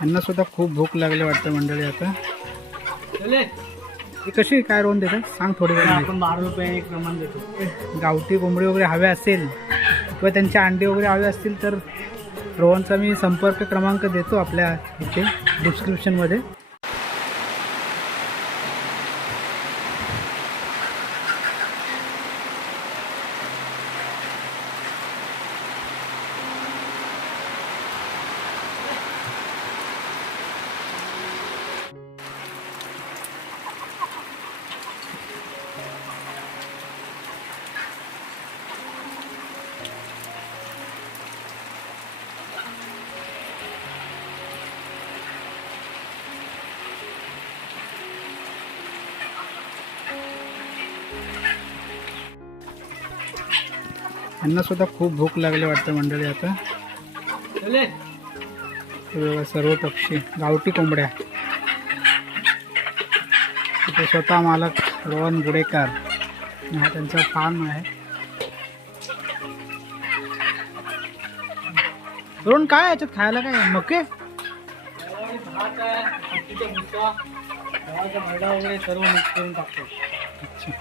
यांना सुद्धा खूप भूक लागली वाटतं मंडळी. आता ही कशी काय रोवून देतात सांग थोडी. आपण 12 रुपये एक प्रमाण देतो. गावठी कोंबडी वगैरे हवे असेल किंवा त्यांचे अंडे वगैरे हवे असतील तर रोहनचा मी संपर्क क्रमांक देतो आपल्या इथे डिस्क्रिप्शनमध्ये. यांना सुद्धा खूप भूक लागली वाटतं मंडळी. आता सर्व पक्षी गावठी कोंबड्या. तिथे स्वतः मालक रोहन गुडेकर हा त्यांचा फार्म आहे. रोहन काय याच्यात खायला काय मके भात आहे, हत्तीचा भुसा, गव्हाचा भरडा वगैरे सर्व मिक्स करून टाकतो. अच्छा.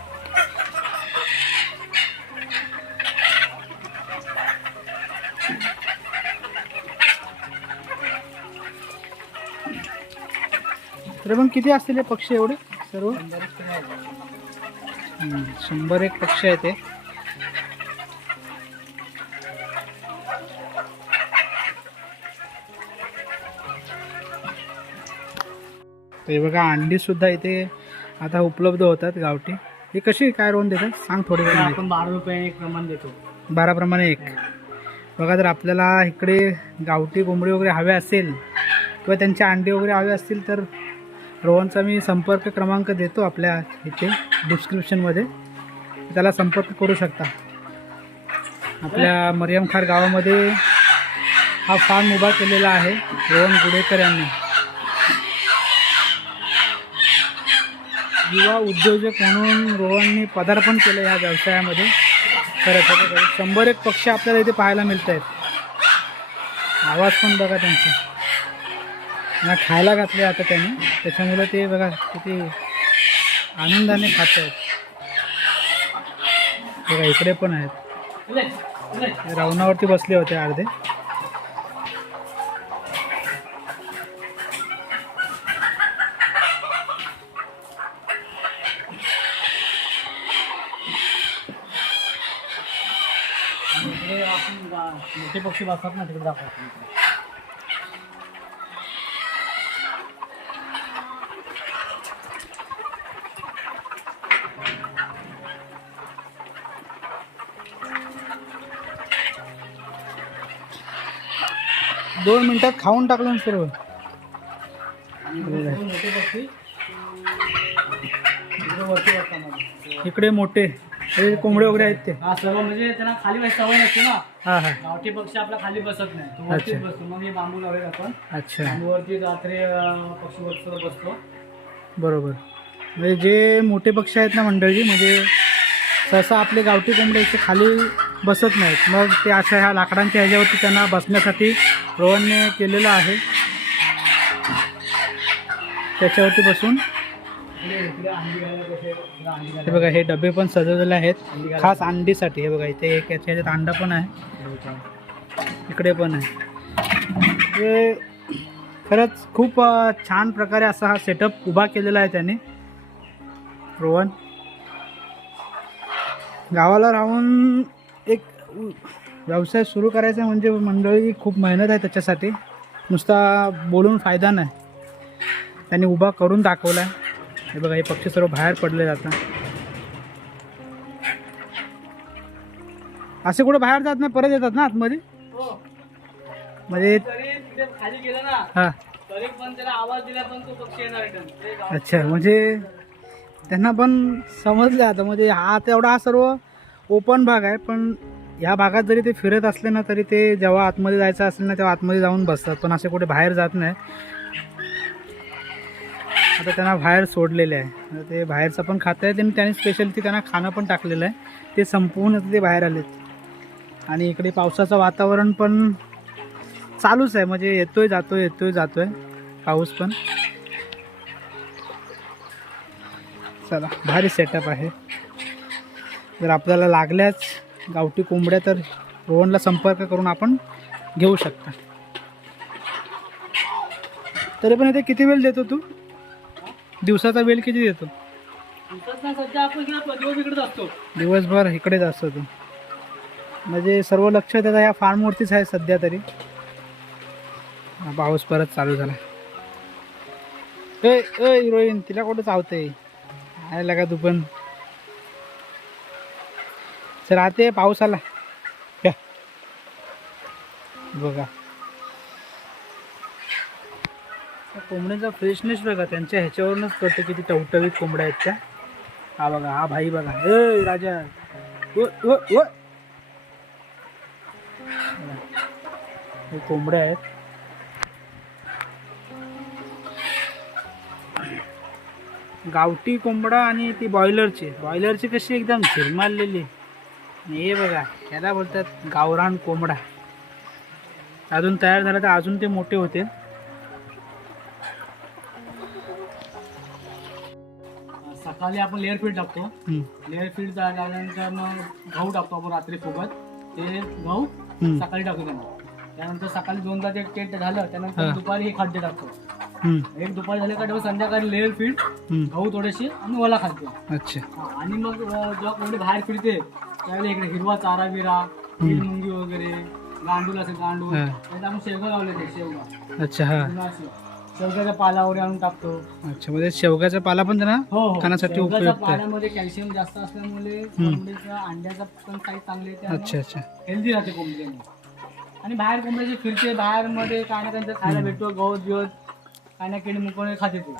तरी पण किती असतील हे पक्षी एवढे सर्व? 101 पक्षी आहेत ते. ते बघा अंडी सुद्धा इथे आता उपलब्ध होतात गावठी. ही कशी काय रोवून देतात सांग थोडी. आपण 12 रुपये एक प्रमाण देतो. 12 प्रमाणे एक. बघा जर आपल्याला इकडे गावठी कोंबडी वगैरे हवे असेल किंवा त्यांचे अंडे वगैरे हवे असतील तर रोहनचा मी संपर्क क्रमांक देतो आपल्या इथे डिस्क्रिप्शनमध्ये. त्याला संपर्क करू शकता. आपल्या मरियमखार गावामध्ये हा फार्म उभा केलेला आहे रोहन गुडेकर यांनी. युवा उद्योजक म्हणून रोहनने पदार्पण केलं या व्यवसायामध्ये. खरंच 101 पक्षी आपल्याला इथे पाहायला मिळत आहेत. आवाज पण बघा त्यांचा. त्यांना खायला घातले आता त्याने, त्याच्यामुळे ते बघा किती आनंदाने खात आहेत. बघा इकडे पण आहेत. रावणावरती बसले होते अर्धे. इकडे आपण मोठे पक्षी बसतात ना तिकडे दाखवतो. 2 मिनिटात खाऊन टाकलं ना सर्व. मोठे पक्षी इकडे वरती बसतात. इकडे मोठे हे कोंबडे वगैरे आहेत ते. हा सर्व म्हणजे त्यांना खाली बस सवय नसते ना. हां हां. गावठी पक्षी आपला खाली बसत नाही, तो वरतीच अच्छा. बसतो. मग हे बांबू लावले आपण अच्छा बांबूवरती रात्री पक्षी वरती बसतो. बरोबर. म्हणजे जे मोठे पक्षी आहेत ना मंडळी, म्हणजे सहसा आपले गावठी कोंबडे इथे खाली बसत नाहीत. मग ते अशा ह्या लाकडांच्या ह्याच्यावरती त्यांना बसण्यासाठी रोहनने केलेलं आहे. त्याच्यावरती बसून इकडे अंडी घालायला कसे अंडी हे बघा हे डबे पण सजवलेले आहेत खास अंडीसाठी. हे बघा इथे एक याच्या ह्याच्यात अंडा पण आहे, इकडे पण आहे. हे खरंच खूप छान प्रकारे असा हा सेटअप उभा केलेला आहे त्याने रोहन. गावाला राहून एक व्यवसाय सुरू करायचा म्हणजे मंडळी खूप मेहनत आहे त्याच्यासाठी. नुसता बोलून फायदा नाही, त्यांनी उभा करून दाखवला आहे. हे बघा हे पक्षी सर्व बाहेर पडले जातात. असे कुठे बाहेर जात नाही, परत येतात ना आतमध्ये. म्हणजे तिकडे खाली गेला ना हां तरी पण त्याला आवाज दिला पण तो पक्षी येणार रिटर्न. अच्छा. म्हणजे त्यांना पण समजलं आता. म्हणजे हा तेवढा हा सर्व ओपन भाग आहे, पण ह्या भागात जरी ते फिरत असले ना तरी ते जेव्हा आतमध्ये जायचं असेल ना तेव्हा आतमध्ये जाऊन बसतात, पण असे कुठे बाहेर जात नाही. आता त्यांना बाहेर सोडलेले आहे. ते बाहेरचं पण खात आहेत आणि त्याने स्पेशली त्यांना खाणं पण टाकलेलं आहे. ते संपवून आता ते बाहेर आलेत. आणि इकडे पावसाचं वातावरण पण चालूच आहे, म्हणजे येतोय जातोय येतोय जातोय. पाऊस पण. चला भारी सेटअप आहे. जर आपल्याला लागल्याच गावठी कोंबड्या तर रोहनला संपर्क करून आपण घेऊ शकता. तरी पण इथे किती वेळ देतो तू? दिवसाचा वेळ किती देतो? सध्या आपण दिवस इकडेच असतो. दिवसभर इकडेच असतो तू, म्हणजे सर्व लक्ष त्याचा या फार्मवरतीच आहे सध्या तरी. पाऊस परत चालू झाला. हिरोईन तिला कुठं चावते आहे का तू पण? सर आते पाऊस आला बघा. कोंबड्यांचा फ्रेशनेस बघा, त्यांच्या ह्याच्यावरूनच कळतं किती टवटवीत कोंबड्या आहेत त्या. हा बघा, हा भाई बघा. ए राजा हे कोंबड्या आहेत. गावठी कोंबडा आणि ती बॉयलरची कशी एकदम झिलमारलेली. आणि हे बघा, याला बोलतात गावरान कोंबडा. अजून तयार झाला तर अजून ते मोठे होते. सकाळी आपण लेअर फीड टाकतो. लेअर फीड झाल्यानंतर मग गहू टाकतो आपण रात्री सोबत. ते गहू सकाळी टाकतो त्यांना. त्यानंतर सकाळी 2दा ते टेट झालं, त्यानंतर दुपारी हे खाद्य टाकतो. एक दुपारी झाले का संध्याकाळी लेअर फीड, गहू थोडेसे आणि ओला खाद्य. अच्छा. आणि मग जेव्हा कोंबडी बाहेर फिरते त्यावेळेला इकडे हिरवा चारा बिरा, मुंगी वगैरे, गांडूळ असेल गांडूळ, त्याला आपण शेवगा लावले ते शेवगा. अच्छा. हा शेवग्याचा पाला वगैरे आणून टाकतो. अच्छा, म्हणजे शेवगाचा पाला पण त्यांना हो खाण्यासाठी उपयुक्त आहे. पाल्यामध्ये कॅल्शियम जास्त असल्यामुळे कोंबडीचा अंड्याचा पण काही चांगले येते. अच्छा अच्छा. हेल्दी राहते कोंबडी. आणि बाहेर कोंबड्याची फिरते, बाहेर मध्ये काय ना त्यांचं खायला भेटतो. गवत बिवत काय ना किडी मुकवणे खाते ते.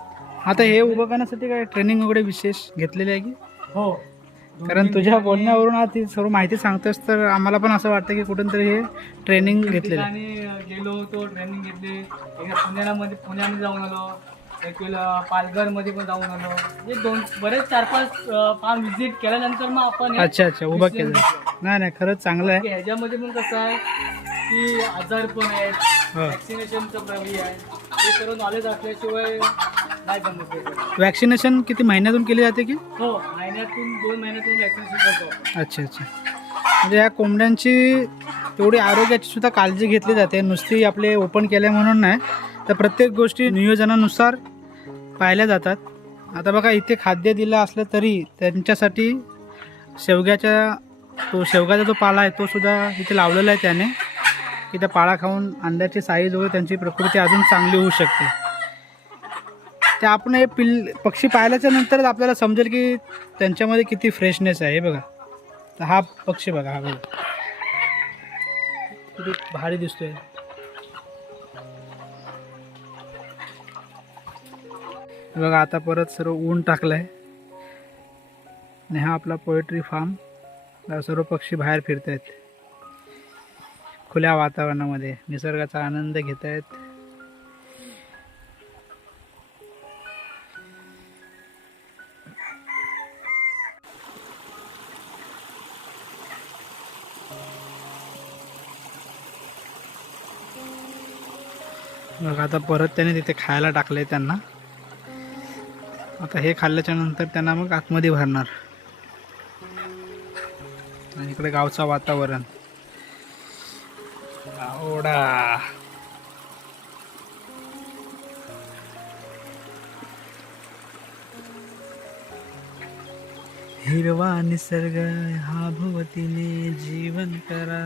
आता हे उभं करण्यासाठी काय ट्रेनिंग वगैरे विशेष घेतलेली आहे की? हो, कारण तुझ्या बोलण्यावरून आज ती सर्व माहिती सांगतोस तर आम्हाला पण असं वाटतं की कुठून तरी हे ट्रेनिंग घेतलेलं आहे. ठिकाणी गेलो होतो, ट्रेनिंग घेतली. पुण्यामध्ये जाऊन आलो, एक वेळेला पालघरमध्ये पण जाऊन आलो. म्हणजे बरेच 4-5 फार्म व्हिजिट केल्यानंतर मग आपण अच्छा अच्छा उभं केलं. नाही खरंच चांगलं आहे. ह्याच्यामध्ये पण कसं आहे की आजार पण आहेत, वॅक्सिनेशनचं प्रक्रिया आहे, हे सर्व नॉलेज असल्याशिवाय नाही जमत. वॅक्सिनेशन किती महिन्यातून केली जाते की? हो, 2 महिन्यातून वॅक्सिनेशन करतो. अच्छा अच्छा. म्हणजे या कोंबड्यांची तेवढी आरोग्याची सुद्धा काळजी घेतली जाते, नुसती आपले ओपन केल्या म्हणून नाही, तर प्रत्येक गोष्टी नियोजनानुसार पाहिल्या जातात. आता बघा, इथे खाद्य दिलं असलं तरी त्यांच्यासाठी शेवगाचा जो पाला आहे तो सुद्धा इथे लावलेला आहे त्याने, की त्या पाला खाऊन अंड्याची साईज वगैरे त्यांची प्रकृती अजून चांगली होऊ शकते. ते आपण हे पक्षी पाहिल्याच्या नंतरच आपल्याला समजेल की त्यांच्यामध्ये किती फ्रेशनेस आहे. हे बघा, तर हा पक्षी बघा, हा बघा किती भारी दिसतोय. बघा, आता परत सर्व ऊन टाकलंय आणि हा आपला पोएट्री फार्म. सर्व पक्षी बाहेर फिरत आहेत, खुल्या वातावरणामध्ये निसर्गाचा आनंद घेत आहेत. बघा, आता परत त्याने तिथे खायला टाकलंय त्यांना. आता हे खाल्ल्याच्या नंतर त्यांना मग आतमध्ये भरणार. आणि इकडे गावचं वातावरण, ओढा. हिरवा निसर्ग हा भोवतीने जीवन करा.